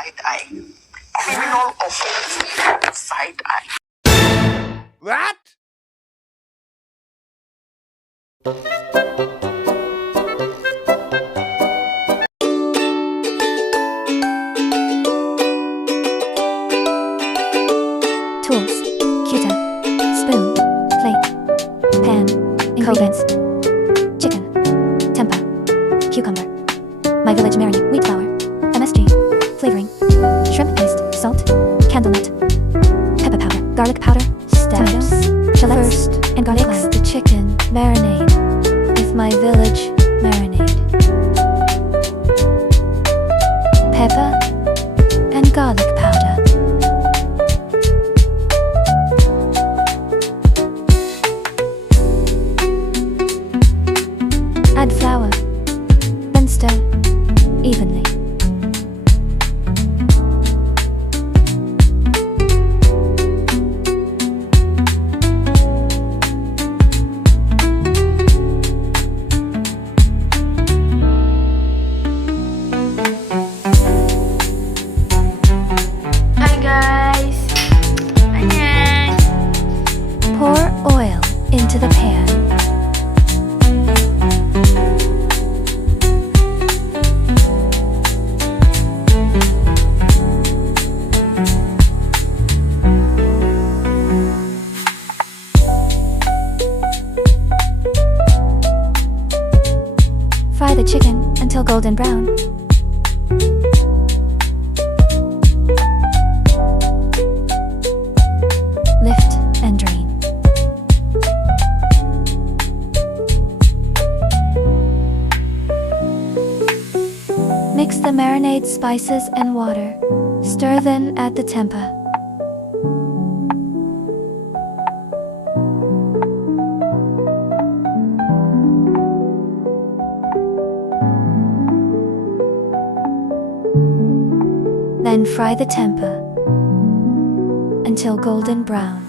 side eye. Criminal offense, side eye. What? Tools: cuta, spoon, plate, pan, ingredients: chicken, tempeh, cucumber, my village marinade, wheat flour, MSG, flavoring, shrimp paste, salt, candle nut, pepper powder, garlic powder, tomatoes, shallots, and garlic mix the chicken marinade with my village marinade, pepper and garlic powder. Add flour, then stir evenly. Hi guys, annyeong. Pour oil into the pan. Fry the chicken until golden brown. Lift and drain. Mix the marinade, spices, and water. Stir, then add the tempeh. Then fry the tempeh until golden brown.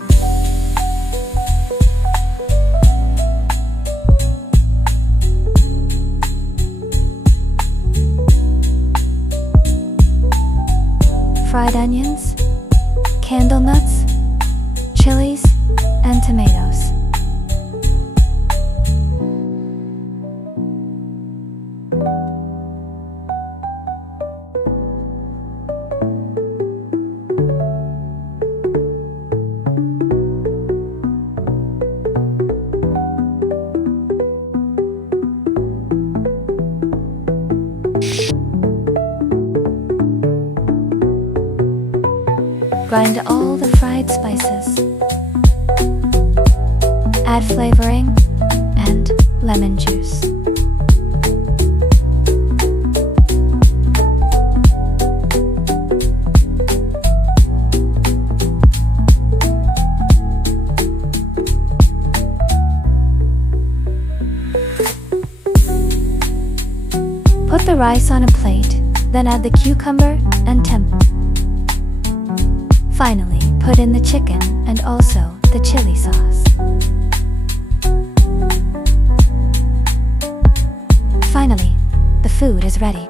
Fried onions, candle nuts, chilies, and tomatoes. Grind all the fried spices. Add flavoring and lemon juice. Put the rice on a plate, then add the cucumber and tempeh. Finally, put in the chicken and also the chili sauce. Finally, the food is ready.